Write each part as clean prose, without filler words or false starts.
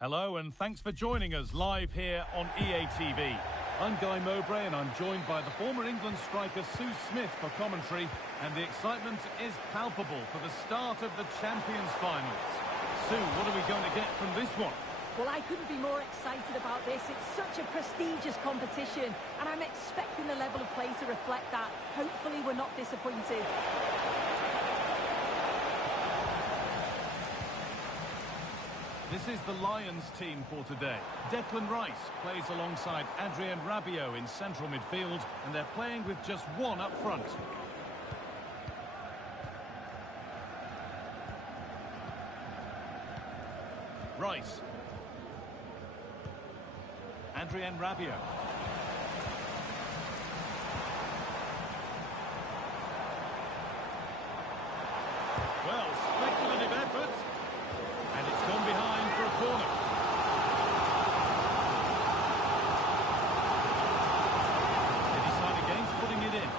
Hello and thanks for joining us live here on EA TV. I'm Guy Mowbray and I'm joined by the former England striker Sue Smith for commentary, and the excitement is palpable for the start of the Champions Finals. Sue, what are we going to get from this one? Well, I couldn't be more excited about this. It's such a prestigious competition and I'm expecting the level of play to reflect that. Hopefully we're not disappointed. This is the Lions team for today. Declan Rice plays alongside Adrien Rabiot in central midfield, and they're playing with just one up front. Rice. Adrien Rabiot. Well, speculative effort. And it's gone behind for a corner. They decide against putting it in.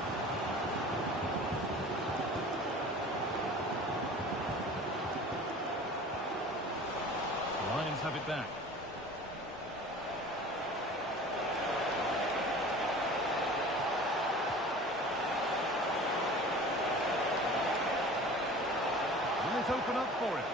The Lions have it back. Will it open up for him?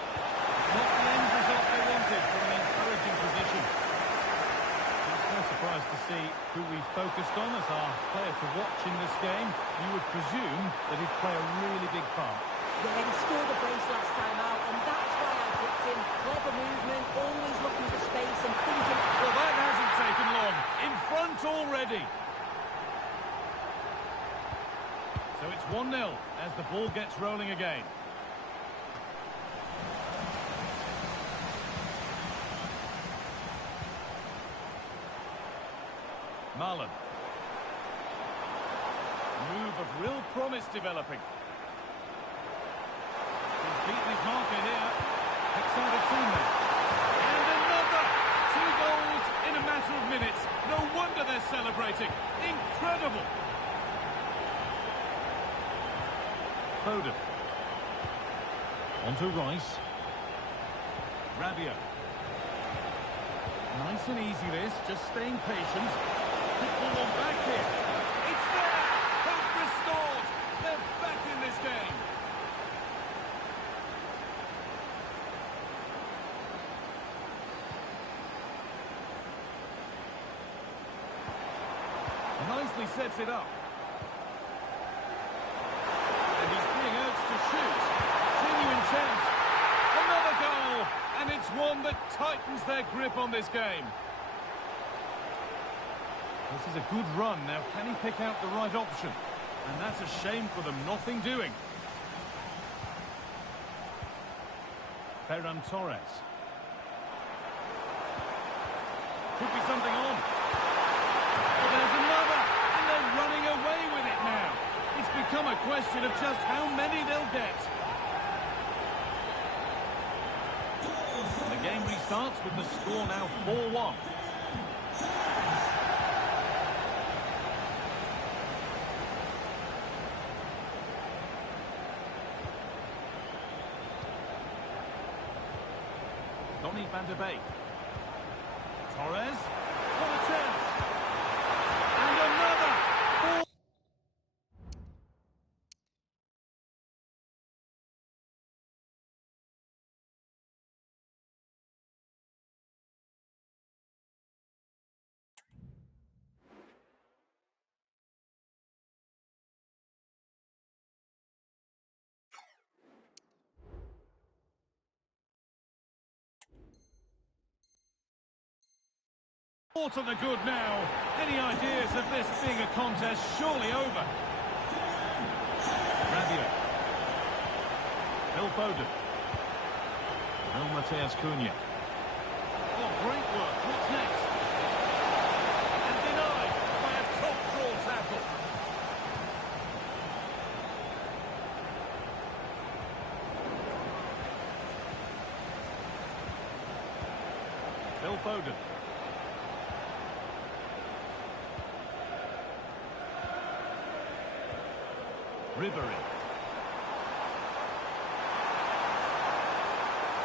Not the end result they wanted from an encouraging position. It's no surprise to see who we focused on as our player to watch in this game. You would presume that he'd play a really big part. Yeah, he scored a brace last time out, and that's why I picked him. Clever movement, always looking for space and thinking... Well, that hasn't taken long. In front already. So it's 1-0 as the ball gets rolling again. Marlon. Move of real promise developing. He's beaten his marker here. Picks out a teammate. And another! 2 goals in a matter of minutes. No wonder they're celebrating. Incredible! Foden. Onto Rice. Rabiot. Nice and easy this, just staying patient. Good ball on back here. It's there! Hope restored! They're back in this game! Nicely sets it up. And he's being urged to shoot. Genuine chance. Another goal! And it's one that tightens their grip on this game. This is a good run. Now, can he pick out the right option? And that's a shame for them. Nothing doing. Ferran Torres. Could be something on. But there's another. And they're running away with it now. It's become a question of just how many they'll get. The game restarts with the score now 4-1. Donny van der Beek. Torres. What a chance. And another. All to the good now. Any ideas of this being a contest surely over? Rabiot. Phil Foden. No Mateus Cunha. Oh, great work. What's next? And denied by a top-draw tackle. Phil Foden. Ribery.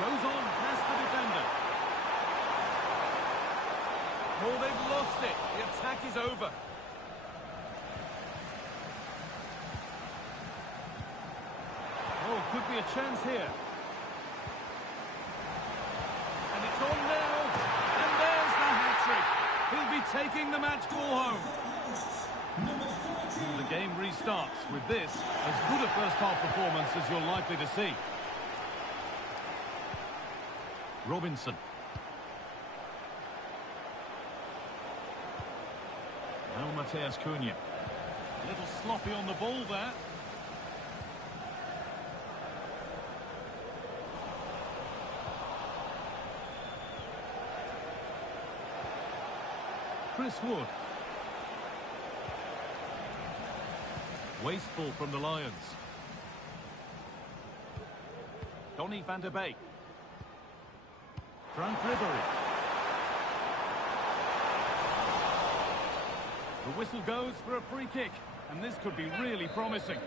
Goes on past the defender. Oh, they've lost it. The attack is over. Oh, could be a chance here. And it's on now. And there's the hat-trick. He'll be taking the match ball home. The game restarts with this, as good a first-half performance as you're likely to see. Robinson. Now Mateus Cunha. A little sloppy on the ball there. Chris Wood. Wasteful from the Lions. Donny van der Beek. Frank Ribery. The whistle goes for a free kick, and this could be really promising.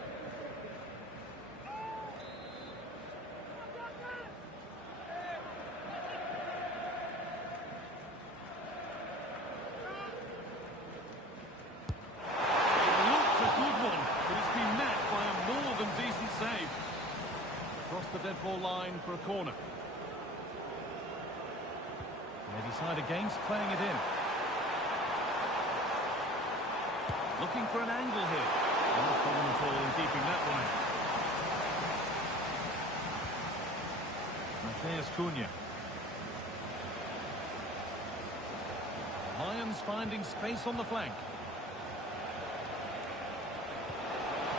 Across the dead ball line for a corner. And they decide against playing it in. Looking for an angle here. No problem at all in keeping that one out. Mateus Cunha. Lions finding space on the flank.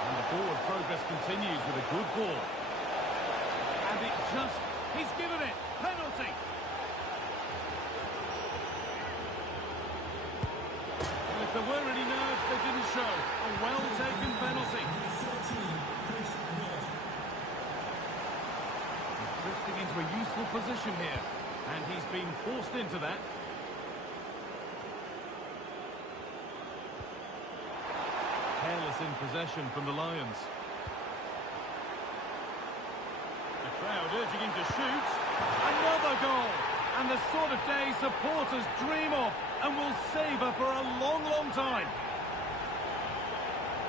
And the forward progress continues with a good ball. And it just, he's given it, penalty. Well, if there were any nerves, they didn't show. A well-taken penalty. He's drifting into a useful position here, and he's been forced into that. Careless in possession from the Lions. Crowd urging him to shoot. Another goal! And the sort of day supporters dream of and will savour for a long, long time.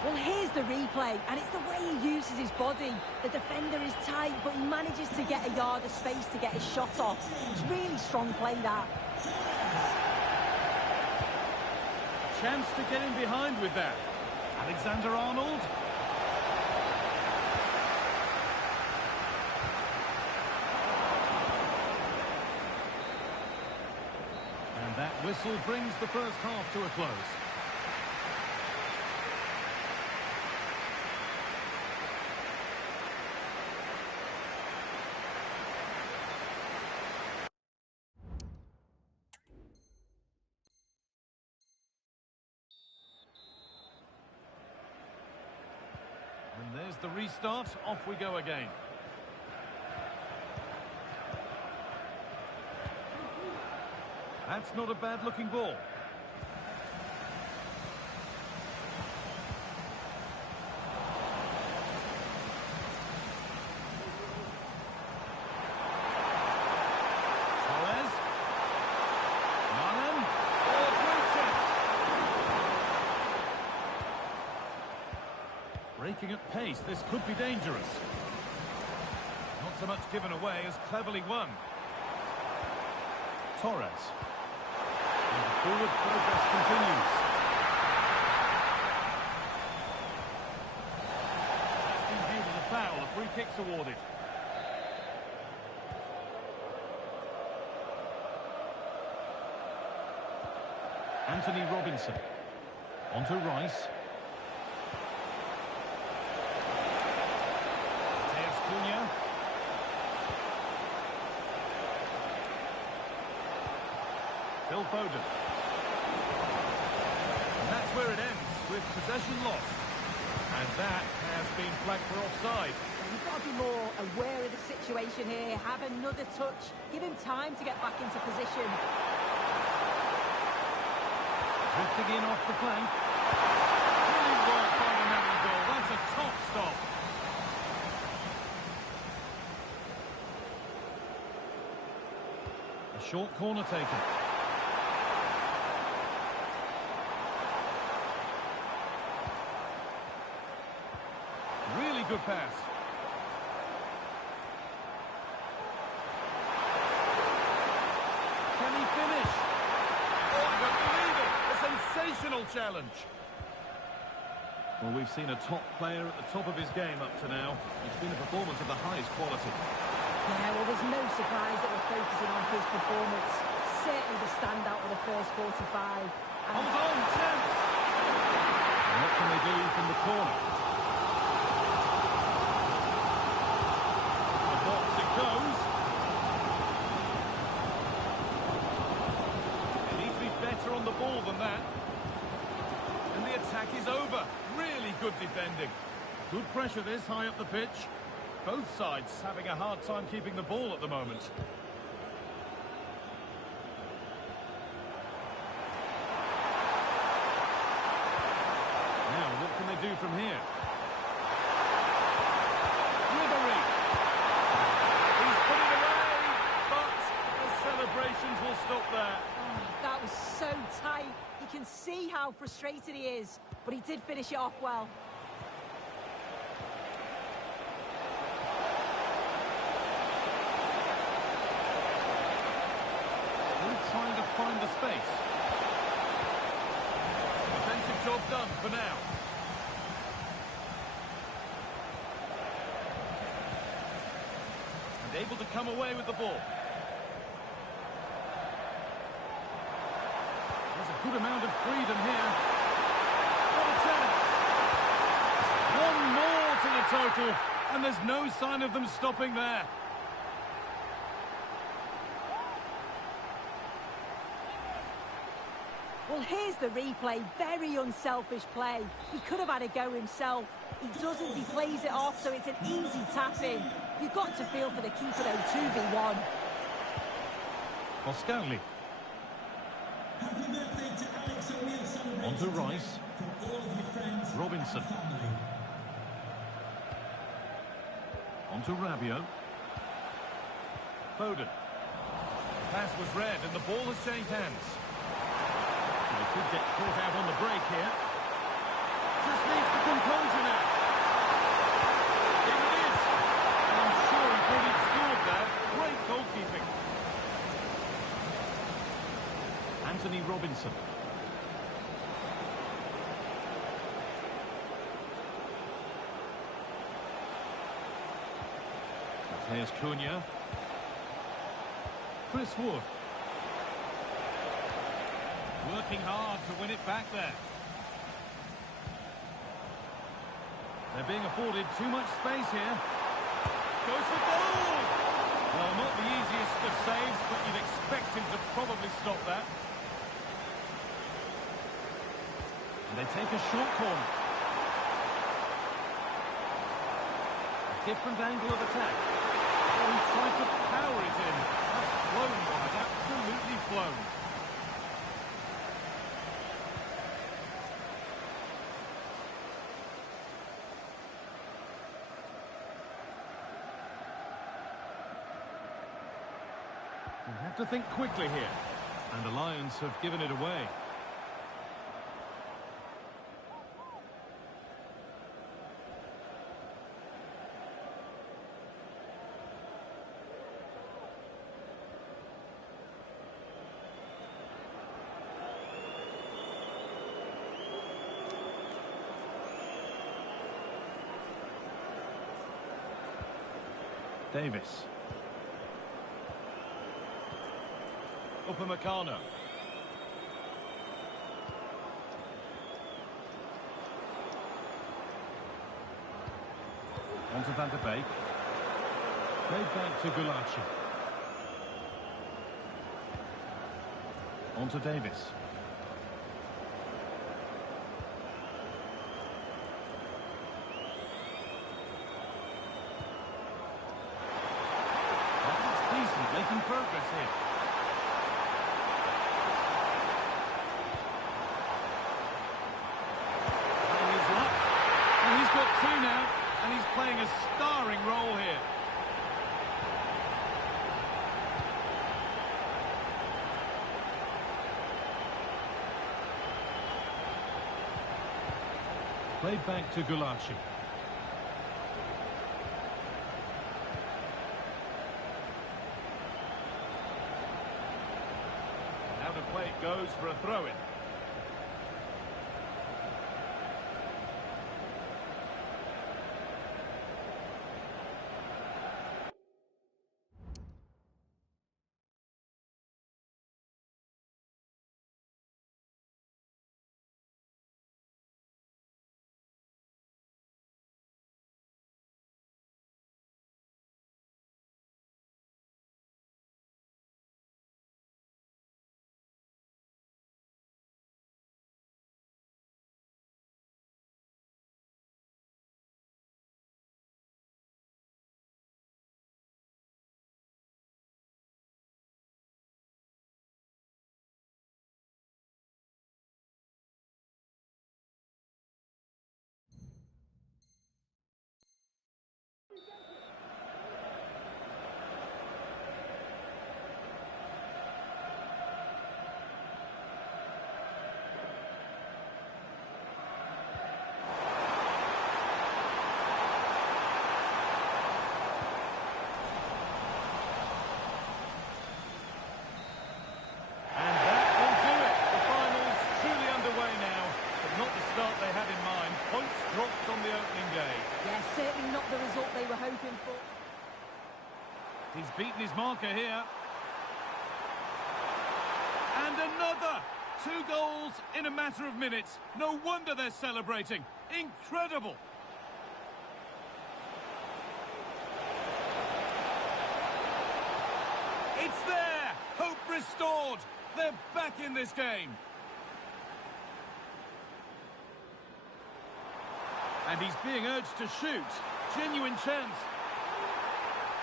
Well, here's the replay, and it's the way he uses his body. The defender is tight, but he manages to get a yard of space to get his shot off. It's really strong play, that. Chance to get in behind with that. Alexander-Arnold. That whistle brings the first half to a close. And there's the restart. Off we go again. That's not a bad-looking ball. Torres. Manan. Oh, great chance. Breaking at pace, this could be dangerous. Not so much given away as cleverly won. Torres. And the forward progress continues. That's been viewed as a foul. A free kick's awarded. Anthony Robinson. On to Rice. Mateus Cunha. Phil Foden. And that's where it ends, with possession lost. And that has been flagged for offside. You've got to be more aware of the situation here. Have another touch. Give him time to get back into position. Drifting in off the flank. Really well by the man in goal. That's a top stop. A short corner taken. good pass. Can he finish? Oh, I don't believe it! A sensational challenge. Well, we've seen a top player at the top of his game up to now. It's been a performance of the highest quality. Yeah, well, there's no surprise that we're focusing on his performance. Certainly the standout of the first 45. Hold on, chance! And what can they do from the corner? The box it goes. They need to be better on the ball than that. And the attack is over. Really good defending. Good pressure this high up the pitch. Both sides having a hard time keeping the ball at the moment. Now, what can they do from here? Ribery. He's put it away, but the celebrations will stop there. Oh, that was so tight. You can see how frustrated he is, but he did finish it off well. Trying to find the space. Defensive job done for now. And able to come away with the ball. There's a good amount of freedom here. What a chance. One more to the total, and there's no sign of them stopping there. Well, here's the replay. Very unselfish play. He could have had a go himself. He doesn't. He plays it off, so it's an easy tap-in. You've got to feel for the keeper, though. 2v1. Boscali. On to Rice. Robinson. On to Rabiot. Foden. Pass was read, and the ball has changed hands. They could get caught out on the break here. Just needs the composure now. Here it is. And I'm sure he thought he'd scored there. Great goalkeeping. Anthony Robinson. There's Cunha. Chris Wood. Working hard to win it back there. They're being afforded too much space here. Goes for goal! Well, not the easiest of saves, but you'd expect him to probably stop that. And they take a short corner. A different angle of attack. Oh, he tried to power it in. That's flown wide, absolutely flown. You have to think quickly here. And the Lions have given it away. Davis. Upamecano. On to Van der Beek. Played back to Gulaci. On to Davis. That's decent, making progress here. He's got two now, and he's playing a starring role here. Played back to Gulaci. goes for a throw-in. He's beaten his marker here. And another! 2 goals in a matter of minutes. No wonder they're celebrating. Incredible! It's there! Hope restored! They're back in this game. And he's being urged to shoot. Genuine chance.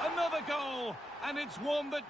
Another goal, and it's one that...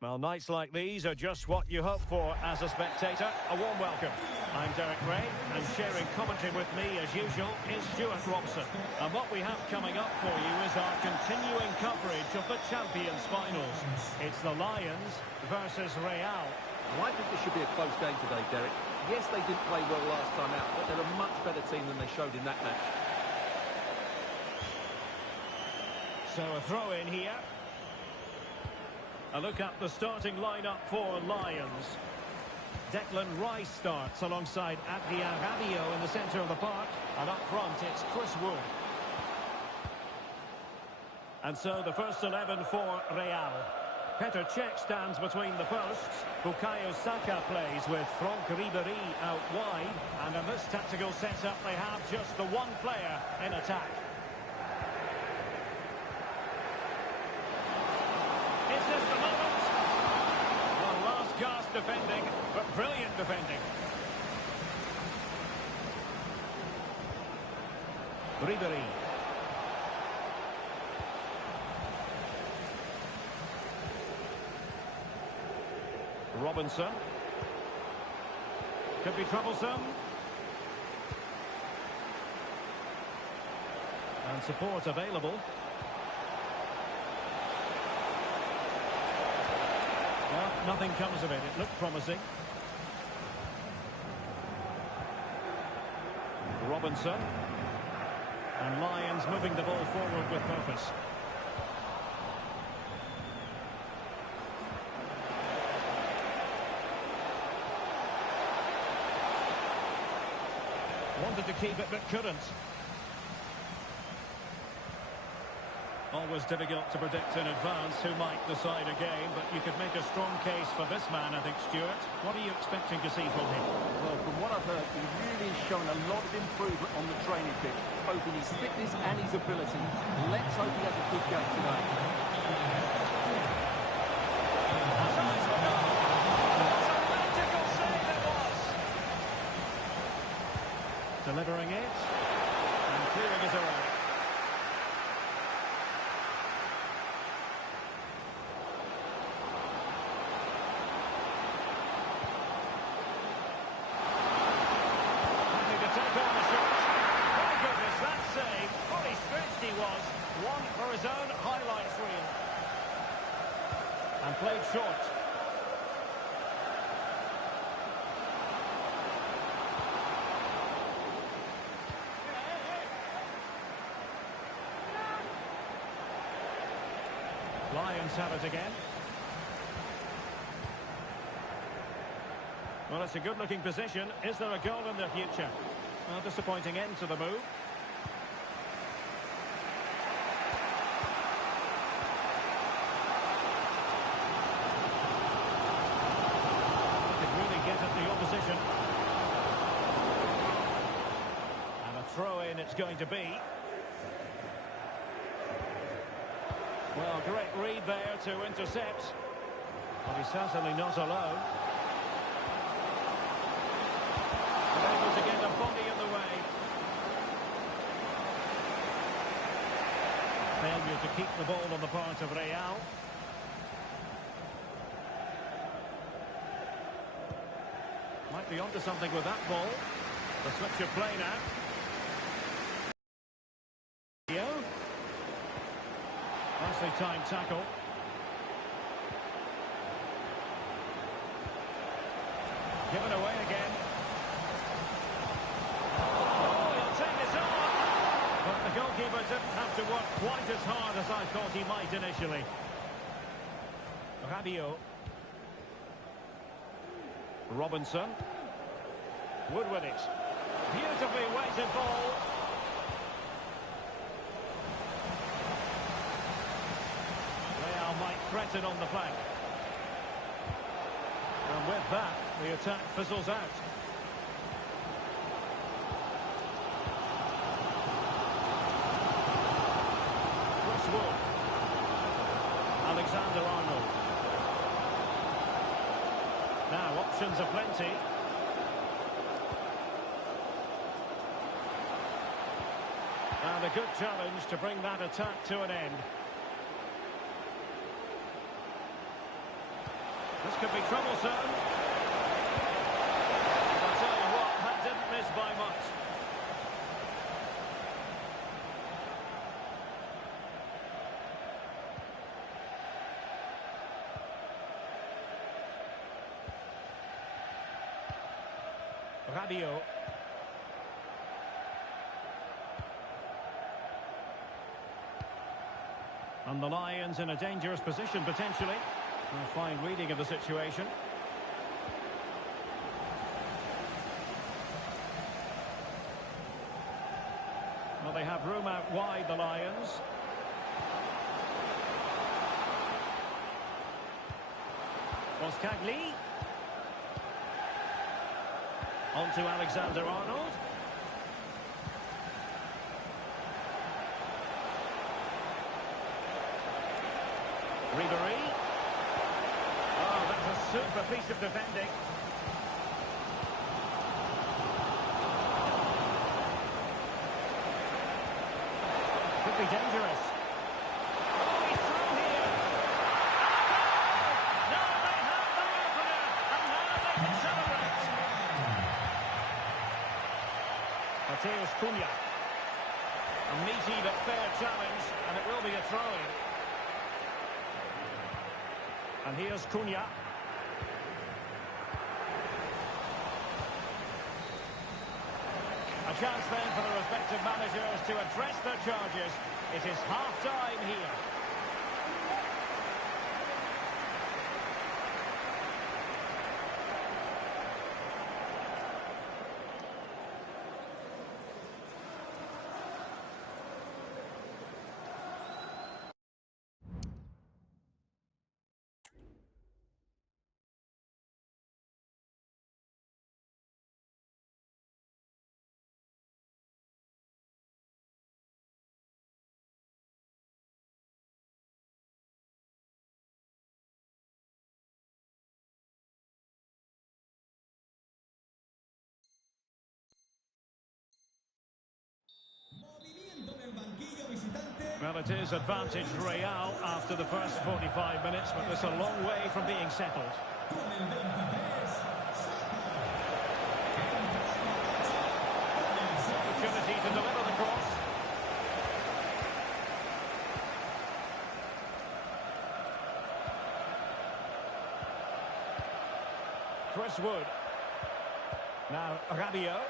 Well, nights like these are just what you hope for as a spectator. A warm welcome. I'm Derek Ray, and sharing commentary with me, as usual, is Stuart Robson. And what we have coming up for you is our continuing coverage of the Champions Finals. It's the Lions versus Real. Well, I think this should be a close game today, Derek. Yes, they didn't play well last time out, but they're a much better team than they showed in that match. So a throw in here. A look at the starting lineup for Lions. Declan Rice starts alongside Adrien Rabiot in the centre of the park. And up front, it's Chris Wood. And so the first 11 for Real. Petr Cech stands between the posts. Bukayo Saka plays with Franck Ribéry out wide. And in this tactical setup, they have just the one player in attack. Is this the moment? defending, but brilliant defending. Ribery. Robinson. Could be troublesome. And support available. Well, nothing comes of it. It looked promising. Robinson. And Lions moving the ball forward with purpose. Wanted to keep it, but couldn't. Always difficult to predict in advance who might decide a game, but you could make a strong case for this man, I think, Stuart. What are you expecting to see from him? Well, from what I've heard, he really has shown a lot of improvement on the training pitch, both in his fitness and his ability. Let's hope he has a good game today. Delivering it and clearing it away. Happy to take on the shot. My goodness, that save. Fully stretched he was. One for his own highlights reel. And played short. Lions have it again. Well, it's a good-looking position. Is there a goal in the future? Well, disappointing end to the move. Could really get at the opposition. And a throw-in it's going to be. Well, great read there to intercept. But he's certainly not alone. And able to get a body in the way. Failure to keep the ball on the part of Real. Might be onto something with that ball. The switch of play now. Nicely timed tackle. Given away again. Oh, he'll take this on. But the goalkeeper didn't have to work quite as hard as I thought he might initially. Rabiot. Robinson. Wood with it. Beautifully weighted ball. Might threaten on the flank. And with that, the attack fizzles out. Crosswood. Alexander-Arnold. Now, options are plenty. And a good challenge to bring that attack to an end. This could be troublesome. I'll tell you what, that didn't miss by much. Rabiot. And the Lions in a dangerous position, potentially. A fine reading of the situation. Well, they have room out wide, the Lions. Was Cagney. On to Alexander-Arnold. Ribery. Oh, that's a Super piece of defending. Could be dangerous. Oh, he's through here. No, they have the opener, and now they can celebrate. Mateus Cunha. A meaty but fair challenge, and it will be a throw-in. And here's Cunha. A chance then for the respective managers to address their charges. It is half-time here. Well, it is advantage Real after the first 45 minutes, but it's a long way from being settled. Opportunity to deliver the cross. Chris Wood. Now Rabiot.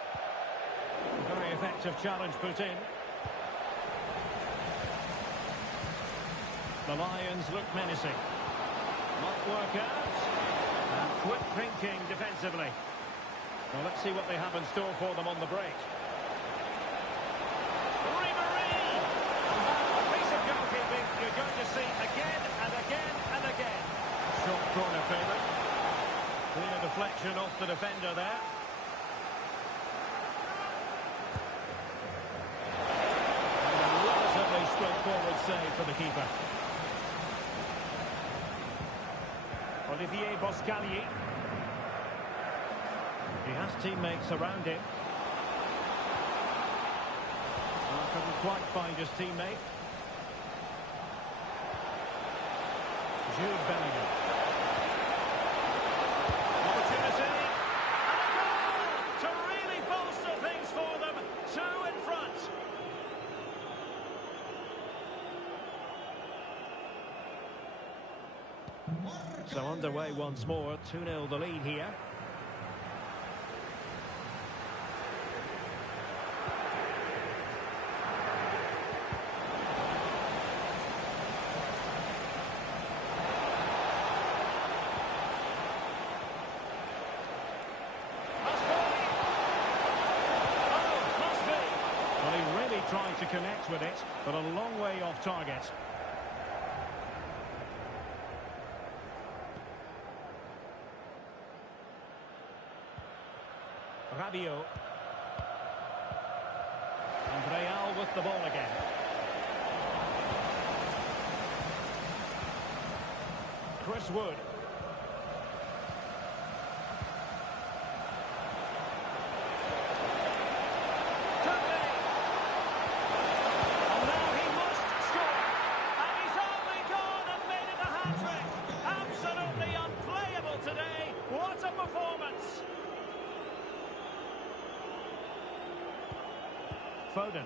Very effective challenge put in. The Lions look menacing. Might work out. And quick thinking defensively. Well, let's see what they have in store for them on the break. Ribery! A piece of goalkeeping you're going to see again and again and again. Short corner favourite. Clear deflection off the defender there. And a relatively straightforward save for the keeper. Olivier Boscagli. He has teammates around him. Well, couldn't quite find his teammate. Jude Bellingham. Opportunity. And a goal to really bolster things for them. Two in front. So underway once more, 2-0 the lead here. Must be. Well, he really tried to connect with it, but a long way off target. Rabiot. And Real with the ball again. Chris Wood. Could be. And now he must score. And he's only gone and made it a hat-trick. Absolutely unplayable today. What a performance. Foden.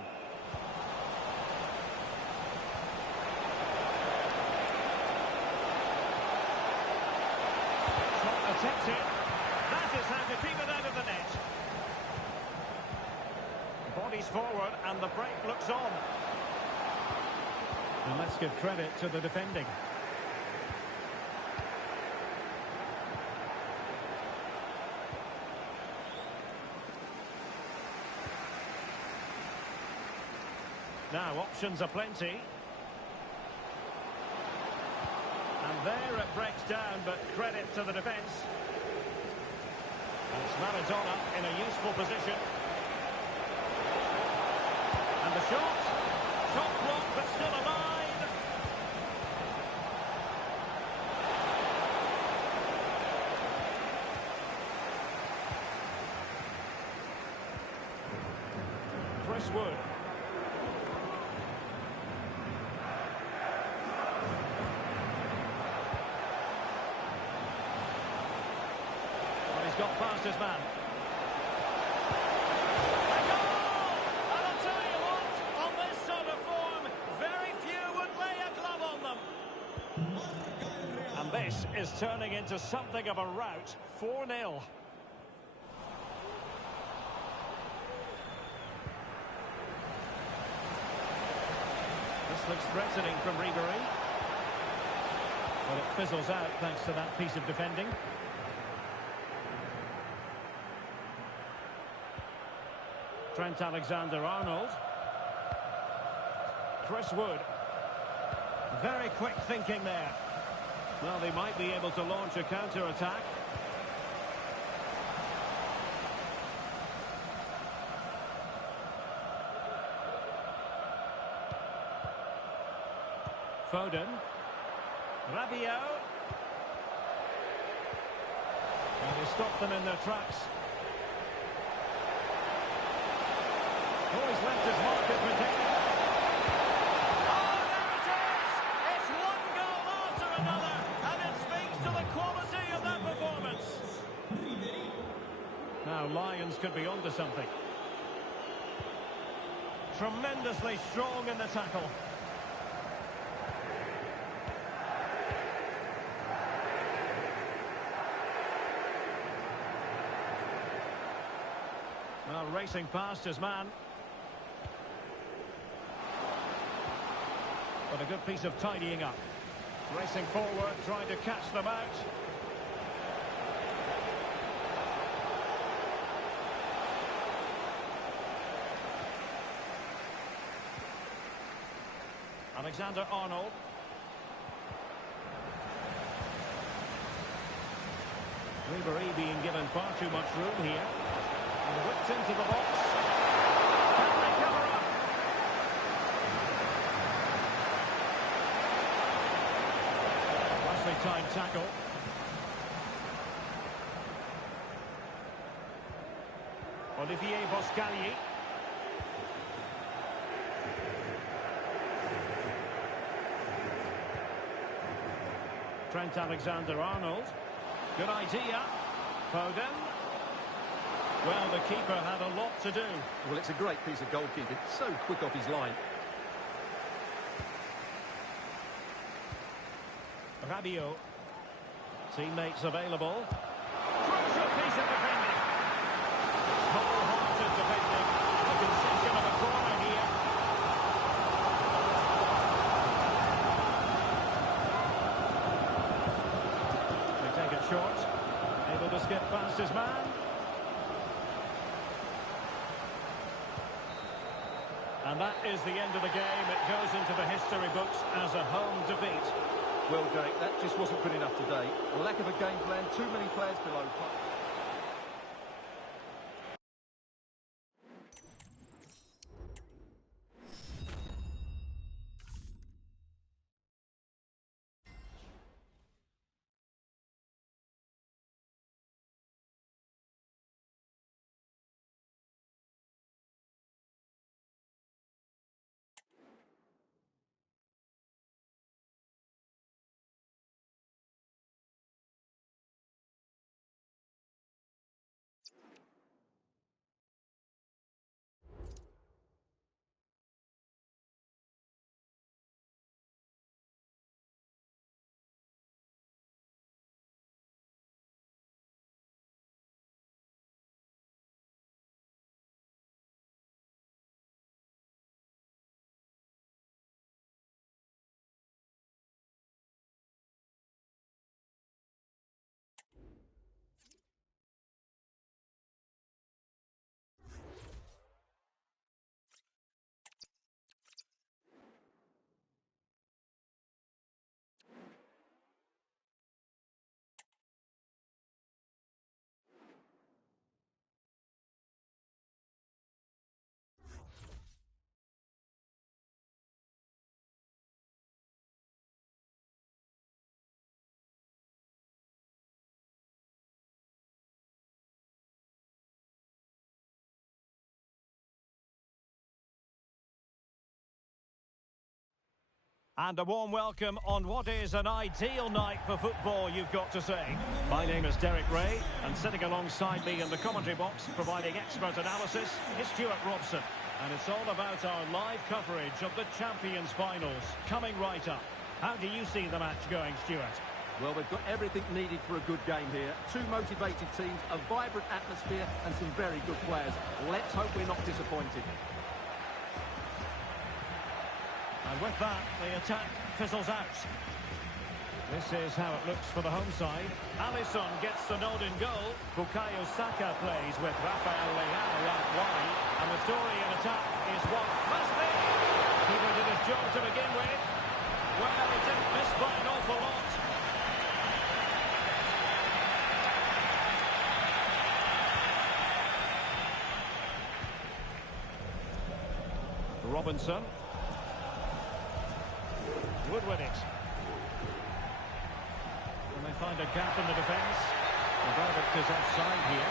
Shot attempted. That is how to keep it out of the net. Bodies forward and the break looks on. And let's give credit to the defending. Now, options are plenty. And there it breaks down, but credit to the defence. And it's Maradona in a useful position. And the shot. Shot blocked, but still alive. Chris Wood. Well, he's got past his man. A goal! And I'll tell you what, on this sort of form, very few would lay a glove on them. And this is turning into something of a rout. 4-0. This looks threatening from Ribery. Well, it fizzles out thanks to that piece of defending. Trent Alexander-Arnold. Chris Wood. Very quick thinking there. Well, they might be able to launch a counter-attack. Foden. Rabiot. And he stopped them in their tracks. Oh, he's left his mark as protected. Oh, there it is! It's one goal after another, and it speaks to the quality of that performance. Now, Lions could be onto something. Tremendously strong in the tackle. Well, racing past his man. But a good piece of tidying up. Racing forward, trying to catch them out. Alexander-Arnold. Ribery being given far too much room here. And whipped into the box. Can they cover up? Nicely timed tackle. Olivier Boscagli. Trent Alexander-Arnold. Good idea. Foden. Well, the keeper had a lot to do. Well, it's a great piece of goalkeeping. So quick off his line. Rabiot. Teammates available. Crucial piece of defending. Wholehearted defending. The concession of a corner here. They take it short. Able to skip past his man. And that is the end of the game. It goes into the history books as a home defeat. Well, Derek, that just wasn't good enough today. A lack of a game plan, too many players below. And a warm welcome on what is an ideal night for football, you've got to say. My name is Derek Ray, and sitting alongside me in the commentary box, providing expert analysis, is Stuart Robson. And it's all about our live coverage of the Champions Finals, coming right up. How do you see the match going, Stuart? Well, we've got everything needed for a good game here. Two motivated teams, a vibrant atmosphere, and some very good players. Let's hope we're not disappointed. And with that, the attack fizzles out. This is how it looks for the home side. Alisson gets the nod in goal. Bukayo Saka plays with Rafael Leao out wide. And the story in attack is what must be. Keeper did his job to begin with. Well, he didn't miss by an awful lot. Robinson. Wood with it. And they find a gap in the defence. The verdict is offside here.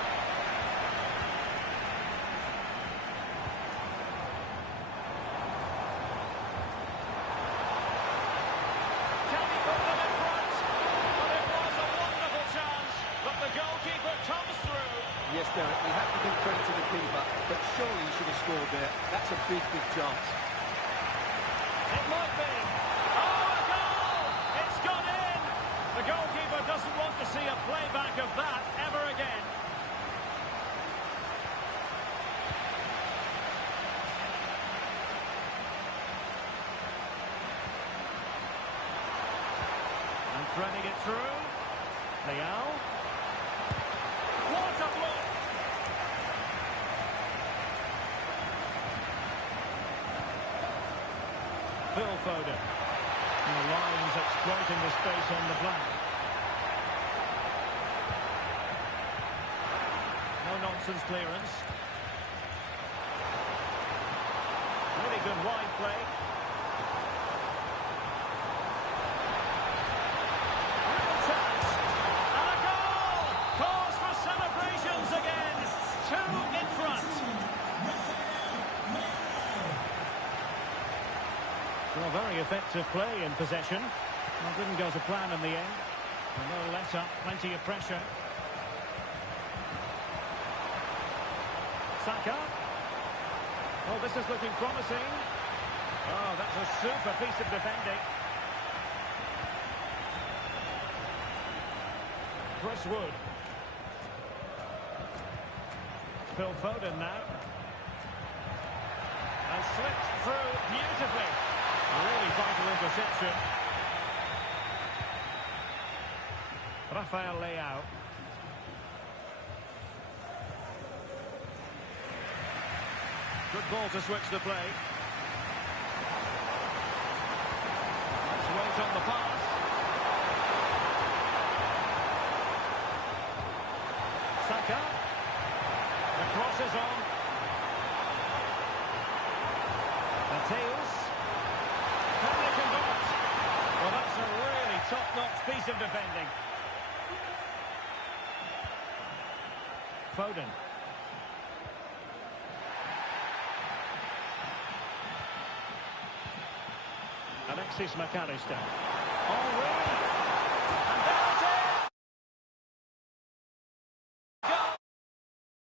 Can he put them in front? But it was a wonderful chance. But the goalkeeper comes through. Yes, Derek, we have to give credit to the keeper, but surely he should have scored there. That's a big, big chance. It might be. The goalkeeper doesn't want to see a playback of that ever again. And threading it through. Leao. What a block! Phil Foden. And the Lions exploiting the space on the flank. No-nonsense clearance. Really good wide play. Real chance. And a goal! Cause for celebrations again. Two in front. Well, very effective play in possession. Well, didn't go to plan in the end. A no let up, plenty of pressure. Saka. Oh, this is looking promising. Oh, that's a super piece of defending. Chris Wood. Phil Foden now. And slipped through beautifully. A really vital interception. Rafael Leao. Good ball to switch the play. Let's wait on the pass. Saka. The cross is on. Mateus. Can they convert? Well, that's a really top-notch piece of defending. Foden. Alexis McAllister. Oh, really?